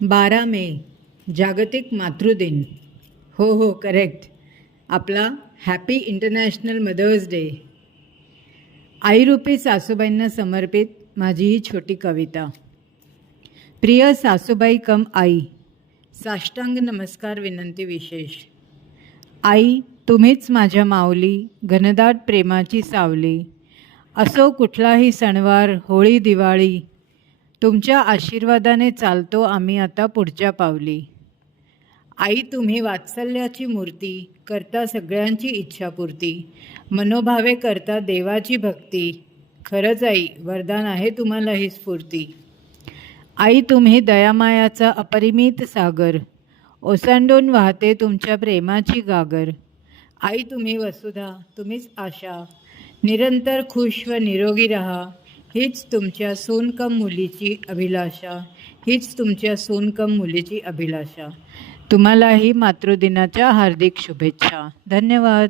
12 मे जागतिक मातृदिन. हो करेक्ट. आपला हॅपी इंटरनॅशनल मदर्स डे. आईरूपी सासूबाईंना समर्पित माझी ही छोटी कविता. प्रिय सासूबाई कम आई, साष्टांग नमस्कार विनंती विशेष. आई, तुम्हीच माझ्या माऊली, घनदाट प्रेमाची सावली. असो कुठलाही सणवार, होळी दिवाळी, तुमच्या आशीर्वादाने चालतो आम्ही आता पुढच्या पावली. आई, तुम्ही वात्सल्याची मूर्ती, करता सगळ्यांची इच्छापूर्ती, मनोभावे करता देवाची भक्ती. खरंच आई, वरदान आहे तुम्हाला ही स्फूर्ती. आई, तुम्ही दयामायाचा अपरिमित सागर, ओसांडून वाहते तुमच्या प्रेमाची गागर. आई, तुम्ही वसुधा, तुम्हीच आशा, निरंतर खुश व निरोगी रहा. हीच तुमच्या सोनकम मुलीची अभिलाषा, हीच तुमच्या सोनकम मुलीची अभिलाषा. तुम्हालाही मातृदिनाच्या हार्दिक शुभेच्छा. धन्यवाद.